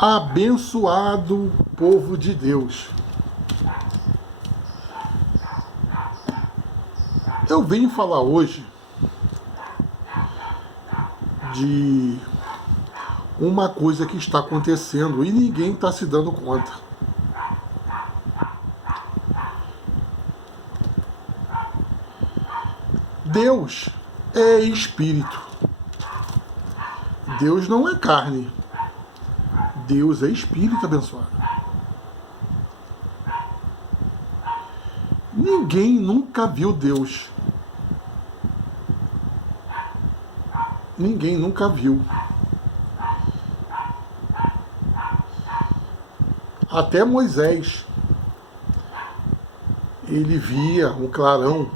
Abençoado povo de Deus. Eu venho falar hoje de uma coisa que está acontecendo e ninguém está se dando conta. Deus é espírito. Deus não é carne. Deus é espírito, abençoado. Ninguém nunca viu Deus. Ninguém nunca viu. Até Moisés, ele via um clarão,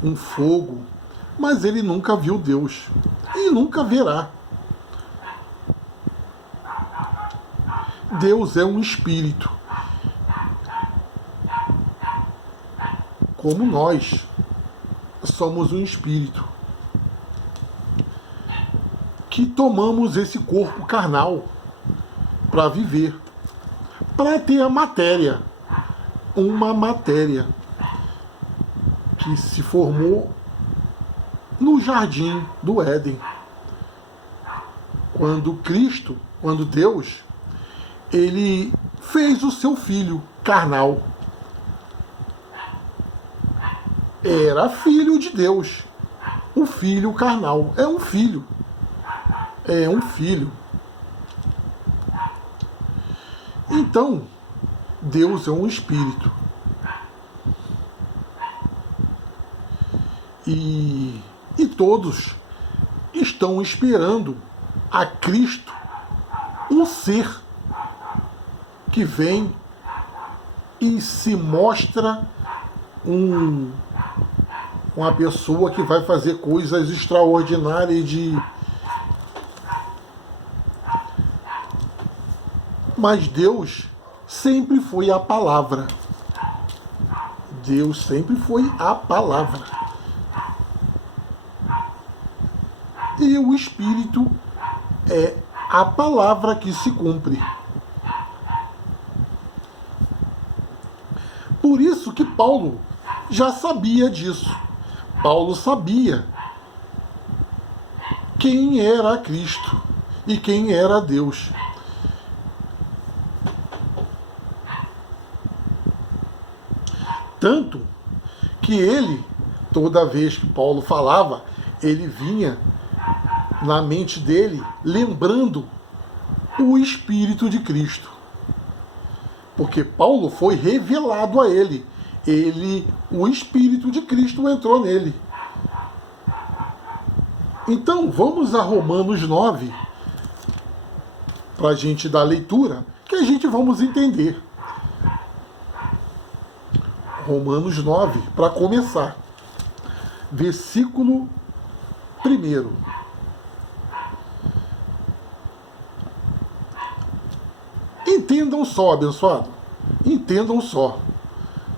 um fogo, mas ele nunca viu Deus e nunca verá. Deus é um espírito, como nós somos um espírito, que tomamos esse corpo carnal para viver, para ter a matéria, uma matéria que se formou no jardim do Éden. Quando Deus, ele fez o seu filho carnal. Era filho de Deus. O filho carnal é um filho. É um filho. Então, Deus é um espírito. E todos estão esperando a Cristo, um ser que vem e se mostra uma pessoa que vai fazer coisas extraordinárias Mas Deus sempre foi a palavra. Deus sempre foi a palavra. E o Espírito é a palavra que se cumpre. Por isso que Paulo já sabia disso. Paulo sabia quem era Cristo e quem era Deus. Tanto que ele, toda vez que Paulo falava, ele vinha na mente dele lembrando o Espírito de Cristo. Porque Paulo foi revelado a ele. O Espírito de Cristo entrou nele. Então, vamos a Romanos 9, para a gente dar leitura, que a gente vamos entender. Romanos 9, para começar. Versículo 1. Entendam só, abençoado. Entendam só.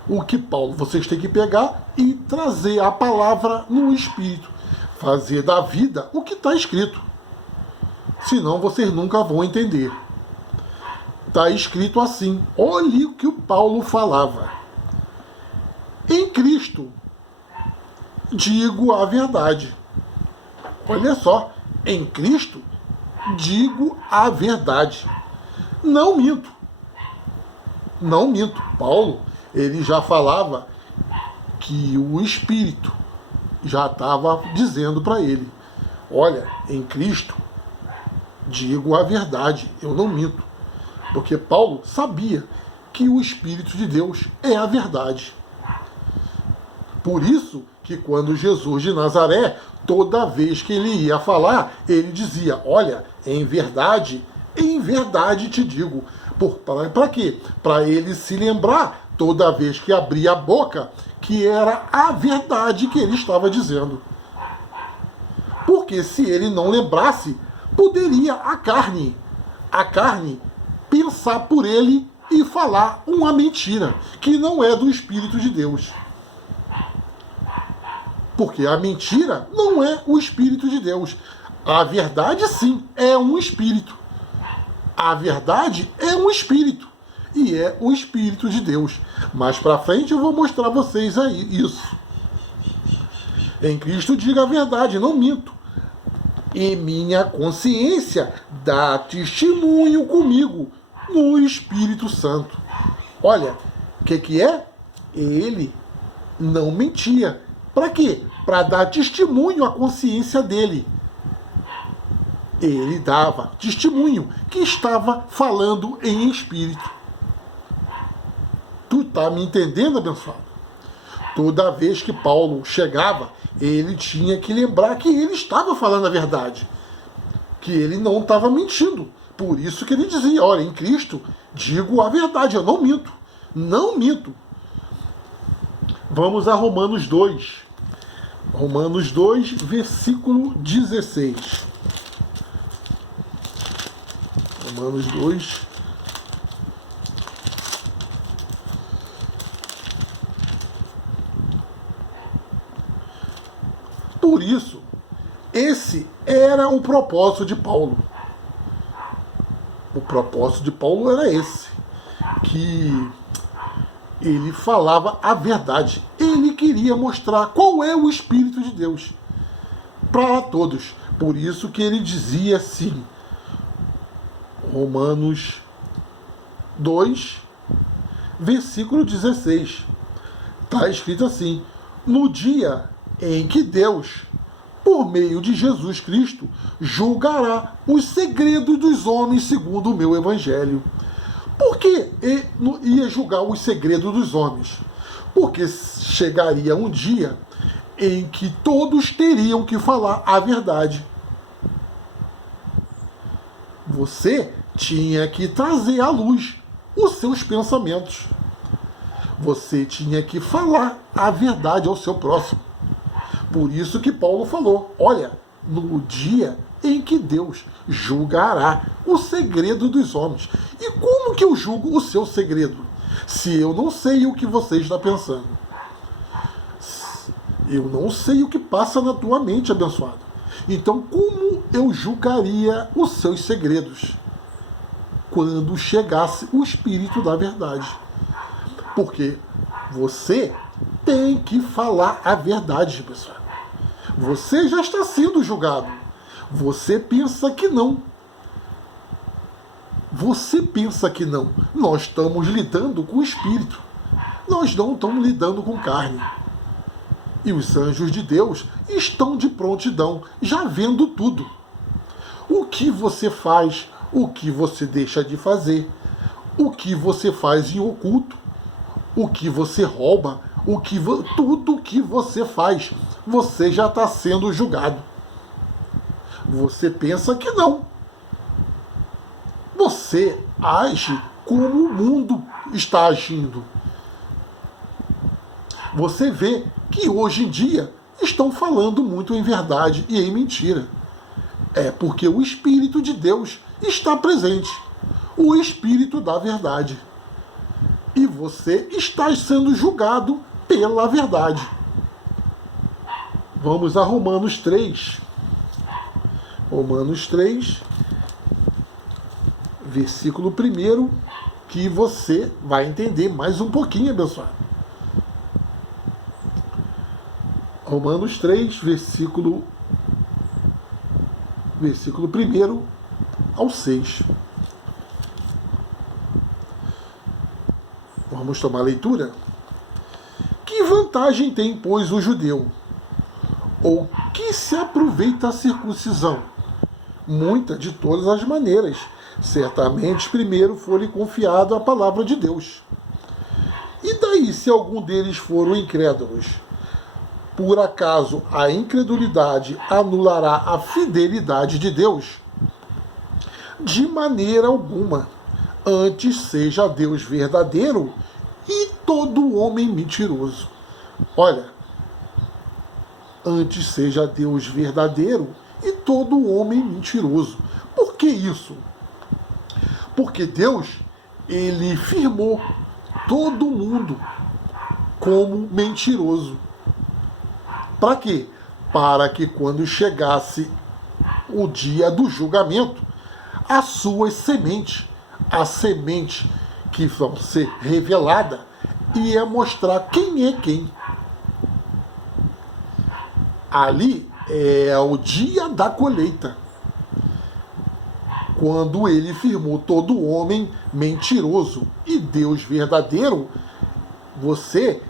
O que Paulo, vocês têm que pegar e trazer a palavra no Espírito. Fazer da vida o que está escrito. Senão vocês nunca vão entender. Está escrito assim. Olhe o que o Paulo falava. Em Cristo, digo a verdade. Olha só. Em Cristo, digo a verdade. Não minto. Não minto. Paulo, ele já falava que o Espírito já estava dizendo para ele: olha, em Cristo, digo a verdade, eu não minto. Porque Paulo sabia que o Espírito de Deus é a verdade. Por isso que quando Jesus de Nazaré, toda vez que ele ia falar, ele dizia: olha, em verdade te digo. Para quê? Para ele se lembrar, toda vez que abria a boca, que era a verdade que ele estava dizendo. Porque se ele não lembrasse, poderia a carne pensar por ele e falar uma mentira, que não é do Espírito de Deus. Porque a mentira não é o Espírito de Deus. A verdade, sim, é um espírito. A verdade é um espírito, e é o Espírito de Deus. Mais para frente eu vou mostrar a vocês aí isso. Em Cristo diga a verdade, não minto. E minha consciência dá testemunho comigo no Espírito Santo. Olha, o que é? Ele não mentia. Para quê? Para dar testemunho à consciência dele. Ele dava testemunho que estava falando em espírito. Tu tá me entendendo, abençoado? Toda vez que Paulo chegava, ele tinha que lembrar que ele estava falando a verdade, que ele não estava mentindo. Por isso que ele dizia, olha, em Cristo digo a verdade, eu não minto. Não minto. Vamos a Romanos 2. Romanos 2, versículo 16. Romanos 2. Por isso, esse era o propósito de Paulo. O propósito de Paulo era esse, que ele falava a verdade. Ele queria mostrar qual é o Espírito de Deus para todos. Por isso que ele dizia assim, Romanos 2, versículo 16. Está escrito assim, no dia em que Deus, por meio de Jesus Cristo, julgará os segredos dos homens segundo o meu evangelho. Por que ele ia julgar os segredos dos homens? Porque chegaria um dia em que todos teriam que falar a verdade. Você tinha que trazer à luz os seus pensamentos. Você tinha que falar a verdade ao seu próximo. Por isso que Paulo falou, olha, no dia em que Deus julgará o segredo dos homens. E como que eu julgo o seu segredo? Se eu não sei o que você está pensando. Eu não sei o que passa na tua mente, abençoado. Então, como eu julgaria os seus segredos? Quando chegasse o Espírito da verdade. Porque você tem que falar a verdade, pessoal. Você já está sendo julgado. Você pensa que não. Você pensa que não. Nós estamos lidando com o Espírito. Nós não estamos lidando com carne. E os anjos de Deus estão de prontidão, já vendo tudo. O que você faz, o que você deixa de fazer, o que você faz em oculto, o que você rouba, tudo que você faz, você já está sendo julgado. Você pensa que não. Você age como o mundo está agindo. Você vê que hoje em dia estão falando muito em verdade e em mentira. É porque o Espírito de Deus está presente. O Espírito da verdade. E você está sendo julgado pela verdade. Vamos a Romanos 3. Romanos 3, versículo 1, que você vai entender mais um pouquinho, abençoado. Romanos 3, versículo 1 ao 6. Vamos tomar a leitura? Que vantagem tem, pois, o judeu? Ou que se aproveita a circuncisão? Muita, de todas as maneiras. Certamente, primeiro foi-lhe confiado a palavra de Deus. E daí, se algum deles foram incrédulos? Por acaso a incredulidade anulará a fidelidade de Deus? De maneira alguma. Antes seja Deus verdadeiro e todo homem mentiroso. Olha, antes seja Deus verdadeiro e todo homem mentiroso. Por que isso? Porque Deus, ele firmou todo mundo como mentiroso. Para quê? Para que quando chegasse o dia do julgamento, as suas sementes, a semente que vão ser revelada e é mostrar quem é quem. Ali é o dia da colheita, quando ele firmou todo homem mentiroso e Deus verdadeiro. Você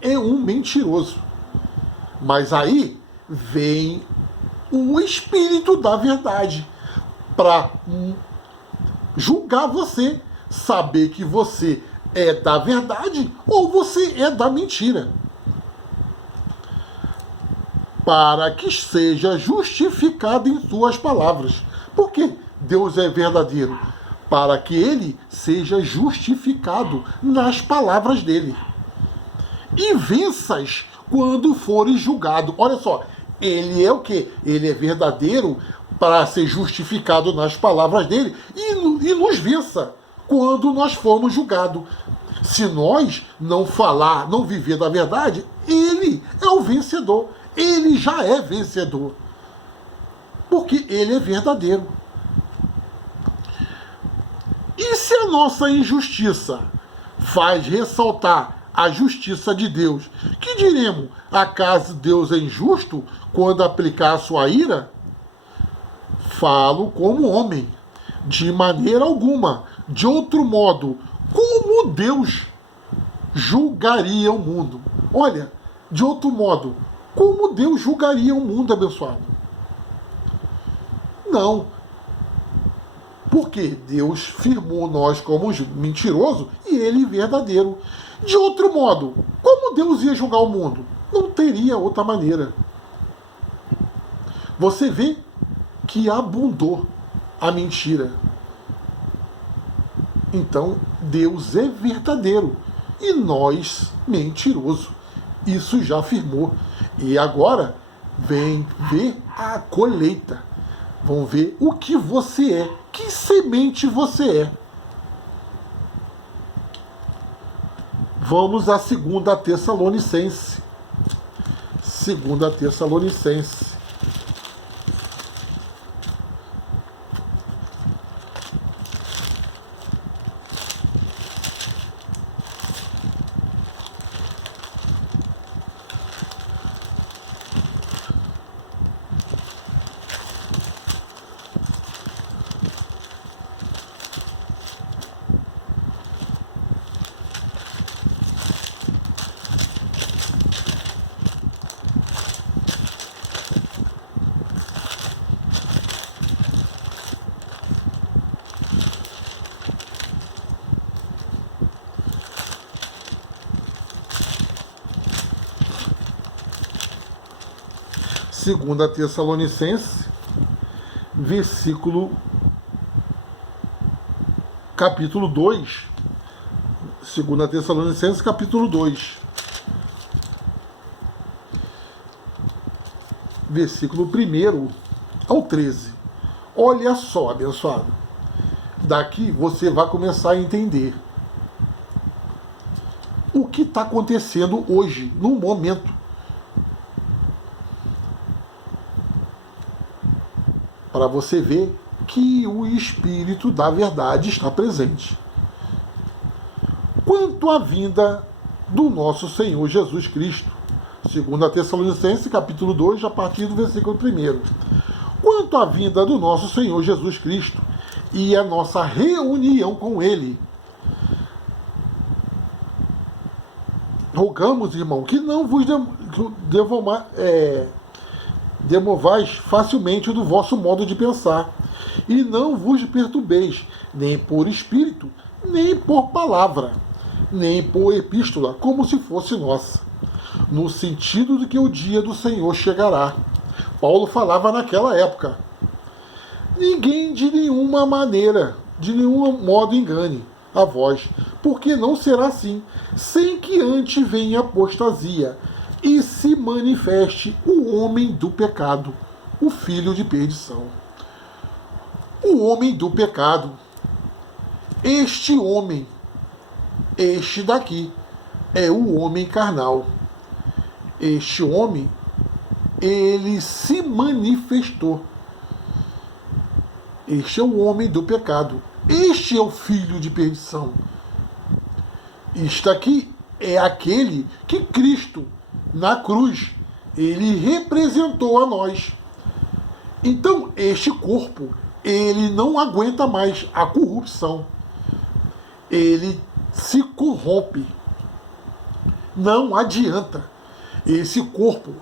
é um mentiroso. Mas aí vem o Espírito da verdade para julgar você, saber que você é da verdade ou você é da mentira, para que seja justificado em suas palavras. Por que Deus é verdadeiro? Para que ele seja justificado nas palavras dele. E venças quando fores julgado. Olha só, ele é o quê? Ele é verdadeiro para ser justificado nas palavras dele e nos vença quando nós formos julgados. Se nós não falar, não viver da verdade, ele é o vencedor. Ele já é vencedor. Porque ele é verdadeiro. E se a nossa injustiça faz ressaltar a justiça de Deus, que diremos? Acaso Deus é injusto quando aplicar a sua ira? Falo como homem, de maneira alguma. De outro modo, como Deus julgaria o mundo? Olha, de outro modo, como Deus julgaria o mundo, abençoado? Não. Porque Deus firmou nós como mentiroso e ele verdadeiro. De outro modo, como Deus ia julgar o mundo? Não teria outra maneira. Você vê que abundou a mentira. Então, Deus é verdadeiro e nós mentiroso. Isso já afirmou. E agora vem ver a colheita. Vão ver o que você é, que semente você é. Vamos à 2 Tessalonicense. 2 Tessalonicense. Segunda Tessalonicense, capítulo 2. 2 Tessalonicenses, capítulo 2. Versículo 1 ao 13. Olha só, abençoado. Daqui você vai começar a entender o que está acontecendo hoje, no momento. Para você ver que o Espírito da verdade está presente. Quanto à vinda do nosso Senhor Jesus Cristo. 2 Tessalonicenses, capítulo 2, a partir do versículo 1. Quanto à vinda do nosso Senhor Jesus Cristo e a nossa reunião com Ele. Rogamos, irmão, que não vos demovais facilmente do vosso modo de pensar, e não vos perturbeis, nem por espírito, nem por palavra, nem por epístola, como se fosse nossa, no sentido de que o dia do Senhor chegará. Paulo falava naquela época. Ninguém de nenhuma maneira, de nenhum modo engane a vós, porque não será assim, sem que antes venha apostasia, e se manifeste o homem do pecado, o filho de perdição. O homem do pecado. Este homem, este daqui, é o homem carnal. Este homem, ele se manifestou. Este é o homem do pecado. Este é o filho de perdição. Isto aqui é aquele que Cristo, na cruz, ele representou a nós. Então, este corpo, ele não aguenta mais a corrupção. Ele se corrompe. Não adianta. Esse corpo,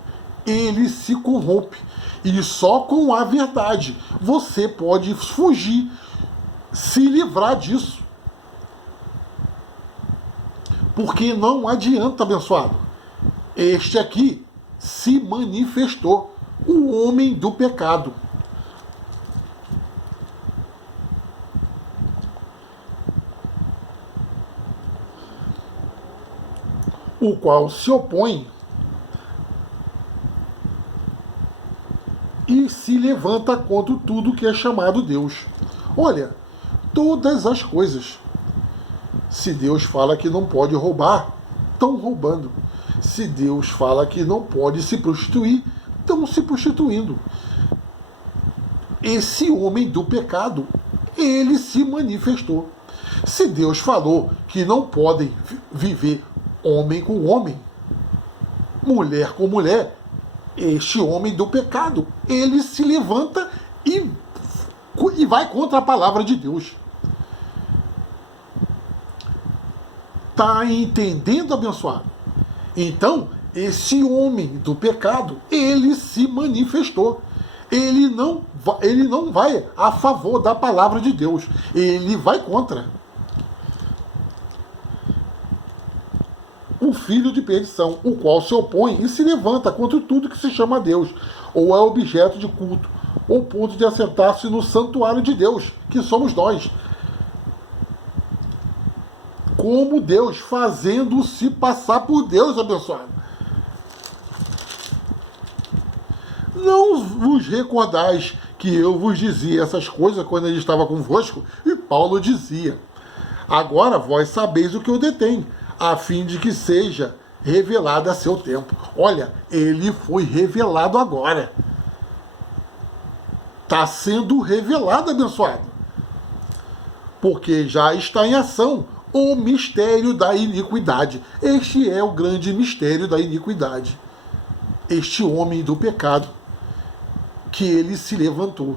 ele se corrompe. E só com a verdade você pode fugir, se livrar disso. Porque não adianta, abençoado. Este aqui se manifestou, o homem do pecado. O qual se opõe e se levanta contra tudo que é chamado Deus. Olha, todas as coisas. Se Deus fala que não pode roubar, estão roubando. Se Deus fala que não pode se prostituir, estão se prostituindo. Esse homem do pecado, ele se manifestou. Se Deus falou que não podem viver homem com homem, mulher com mulher, este homem do pecado, ele se levanta e vai contra a palavra de Deus. Está entendendo, abençoado? Então, esse homem do pecado, ele se manifestou. Ele não vai a favor da palavra de Deus. Ele vai contra. O filho de perdição, o qual se opõe e se levanta contra tudo que se chama Deus, ou é objeto de culto, ou ponto de assentar-se no santuário de Deus, que somos nós. Como Deus, fazendo-se passar por Deus, abençoado. Não vos recordais que eu vos dizia essas coisas quando ele estava convosco? E Paulo dizia: agora vós sabeis o que eu detenho, a fim de que seja revelado a seu tempo. Olha, ele foi revelado agora. Está sendo revelado, abençoado. Porque já está em ação o mistério da iniquidade. Este é o grande mistério da iniquidade. Este homem do pecado, que ele se levantou.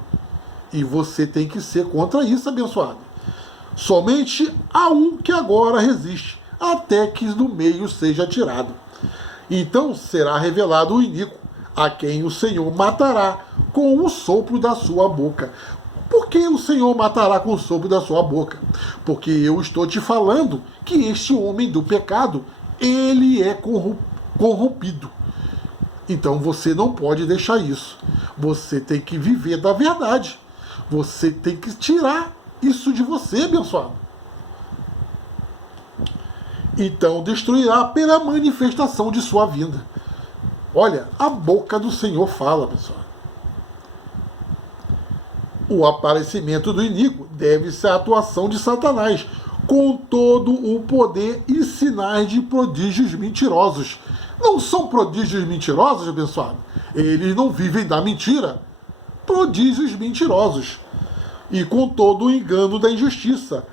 E você tem que ser contra isso, abençoado. Somente há um que agora resiste, até que no meio seja tirado. Então será revelado o iníquo, a quem o Senhor matará com o sopro da sua boca. Por que o Senhor matará com o sopro da sua boca? Porque eu estou te falando que este homem do pecado, ele é corrompido. Então você não pode deixar isso. Você tem que viver da verdade. Você tem que tirar isso de você, abençoado. Então destruirá pela manifestação de sua vinda. Olha, a boca do Senhor fala, pessoal. O aparecimento do iníquo deve-se à atuação de Satanás, com todo o poder e sinais de prodígios mentirosos. Não são prodígios mentirosos, abençoado? Eles não vivem da mentira. Prodígios mentirosos. E com todo o engano da injustiça,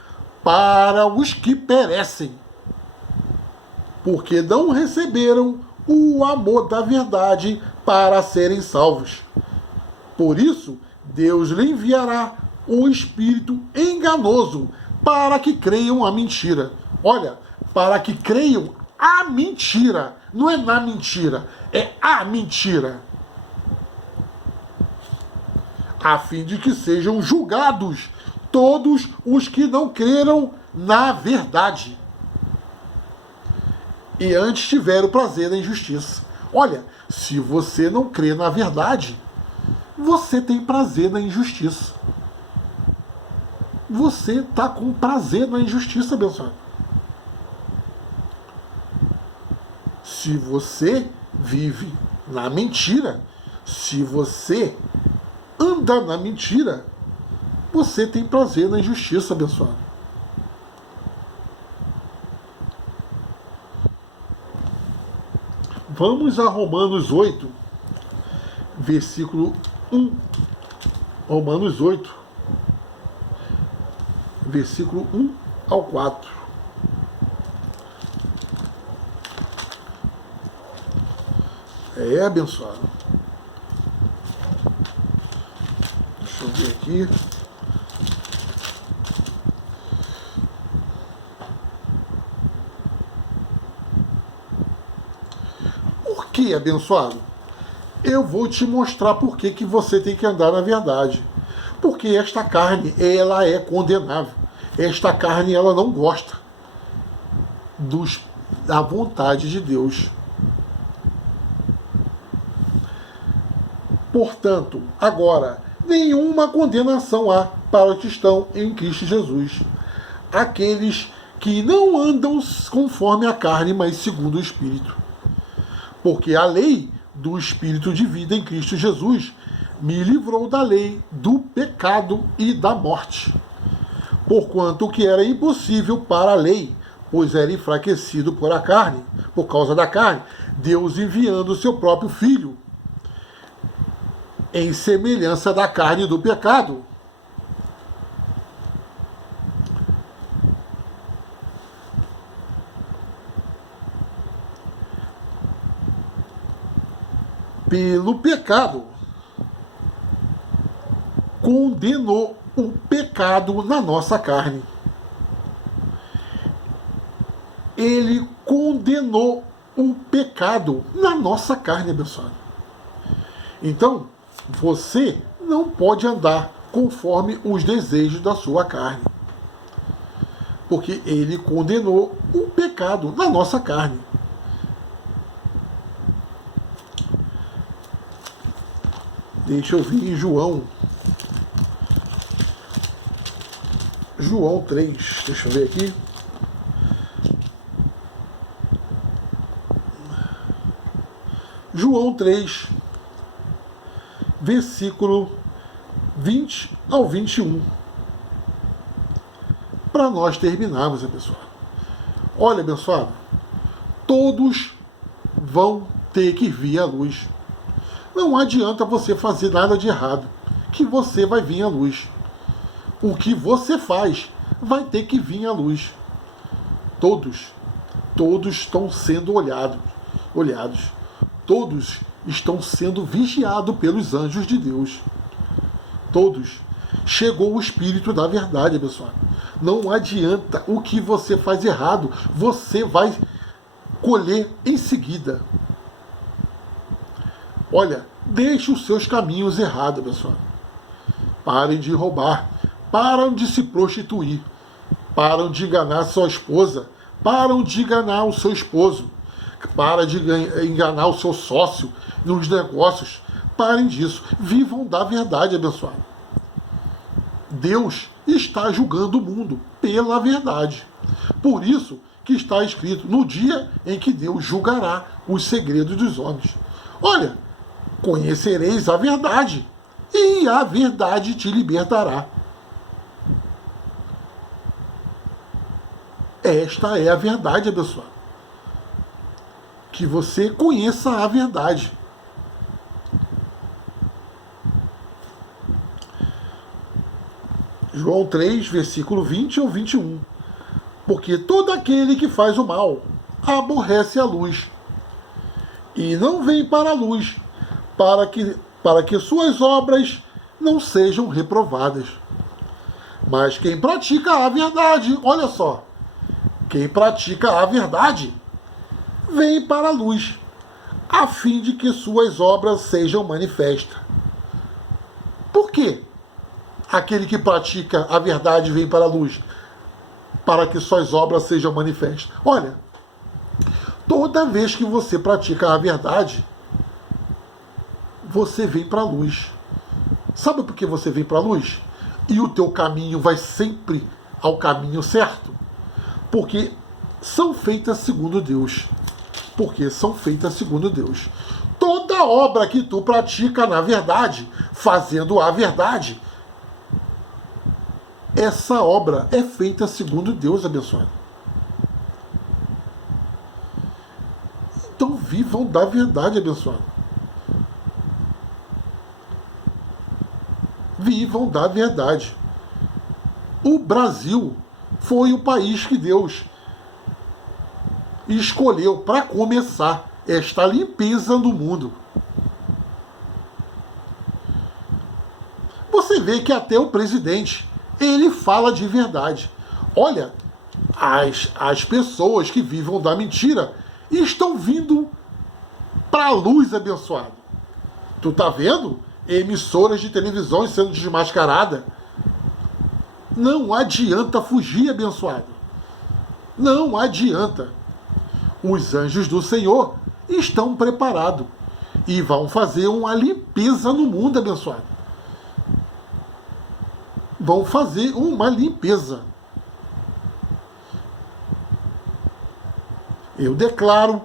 para os que perecem, porque não receberam o amor da verdade para serem salvos. Por isso, Deus lhe enviará um espírito enganoso para que creiam a mentira. Olha, para que creiam a mentira. Não é na mentira, é a mentira. A fim de que sejam julgados todos os que não creram na verdade e antes tiveram prazer na injustiça. Olha, se você não crê na verdade, você tem prazer na injustiça. Você está com prazer na injustiça, abençoado. Se você vive na mentira, se você anda na mentira, você tem prazer na injustiça, abençoado. Vamos a Romanos 8, versículo 1. Romanos 8, versículo 1 ao 4. É, abençoado. Deixa eu ver aqui. Por que, abençoado? Eu vou te mostrar por que você tem que andar na verdade. Porque esta carne, ela é condenável. Esta carne, ela não gosta da vontade de Deus. Portanto, agora, nenhuma condenação há para os que estão em Cristo Jesus. Aqueles que não andam conforme a carne, mas segundo o Espírito. Porque a lei do Espírito de vida em Cristo Jesus me livrou da lei do pecado e da morte. Porquanto o que era impossível para a lei, pois era enfraquecido por causa da carne, Deus enviando o seu próprio Filho, em semelhança da carne do pecado, pelo pecado, condenou o pecado na nossa carne. Ele condenou o pecado na nossa carne, abençoado. Então, você não pode andar conforme os desejos da sua carne. Porque ele condenou o pecado na nossa carne. Deixa eu ver em João 3, deixa eu ver aqui. João 3, versículo 20 ao 21. Para nós terminarmos, abençoado. Olha, abençoado, todos vão ter que vir à luz. Não adianta você fazer nada de errado, que você vai vir à luz. O que você faz vai ter que vir à luz. Todos estão sendo olhados. Todos estão sendo vigiados pelos anjos de Deus. Todos. Chegou o Espírito da verdade, abençoado. Não adianta o que você faz errado, você vai colher em seguida. Olha, deixe os seus caminhos errados, abençoado. Parem de roubar. Param de se prostituir. Param de enganar sua esposa. Param de enganar o seu esposo. Para de enganar o seu sócio nos negócios. Parem disso. Vivam da verdade, abençoado. Deus está julgando o mundo pela verdade. Por isso que está escrito no dia em que Deus julgará os segredos dos homens. Olha, conhecereis a verdade, e a verdade te libertará. Esta é a verdade, abençoado. Que você conheça a verdade. João 3, versículo 20 ao 21. Porque todo aquele que faz o mal aborrece a luz, e não vem para a luz, para que suas obras não sejam reprovadas. Mas quem pratica a verdade, olha só, quem pratica a verdade, vem para a luz, a fim de que suas obras sejam manifestas. Por quê? Aquele que pratica a verdade vem para a luz, para que suas obras sejam manifestas. Olha, toda vez que você pratica a verdade, você vem para a luz. Sabe por que você vem para a luz? E o teu caminho vai sempre ao caminho certo? Porque são feitas segundo Deus. Porque são feitas segundo Deus. Toda obra que tu pratica na verdade, fazendo a verdade, essa obra é feita segundo Deus, abençoado. Então vivam da verdade, abençoado. Vivam da verdade. O Brasil foi o país que Deus escolheu para começar esta limpeza no mundo. Você vê que até o presidente, ele fala de verdade. Olha, as pessoas que vivam da mentira estão vindo para a luz, abençoado. Tu tá vendo? Emissoras de televisão sendo desmascaradas. Não adianta fugir, abençoado. Não adianta. Os anjos do Senhor estão preparados e vão fazer uma limpeza no mundo, abençoado. Vão fazer uma limpeza. Eu declaro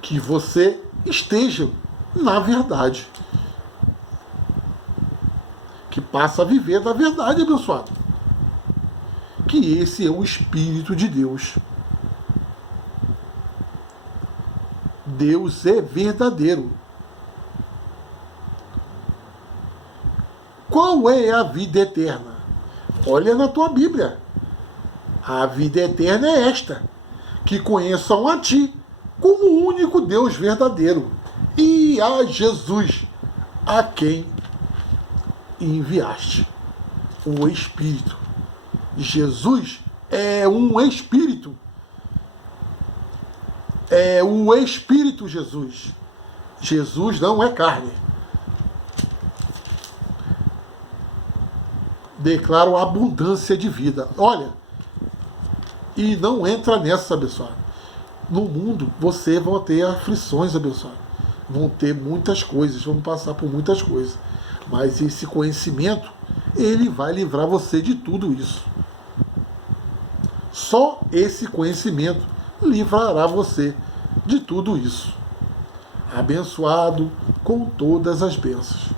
que você esteja na verdade. Que passa a viver da verdade, abençoado. Que esse é o Espírito de Deus. Deus é verdadeiro. Qual é a vida eterna? Olha na tua Bíblia. A vida eterna é esta: que conheçam a ti como o único Deus verdadeiro e a Jesus, a quem enviaste. O Espírito. Jesus é um Espírito. É o Espírito Jesus. Jesus não é carne. Declaro abundância de vida. Olha, e não entra nessa, abençoado. No mundo, você vai ter aflições, abençoado. Vão ter muitas coisas, vão passar por muitas coisas. Mas esse conhecimento, ele vai livrar você de tudo isso. Só esse conhecimento livrará você de tudo isso. Abençoado com todas as bênçãos.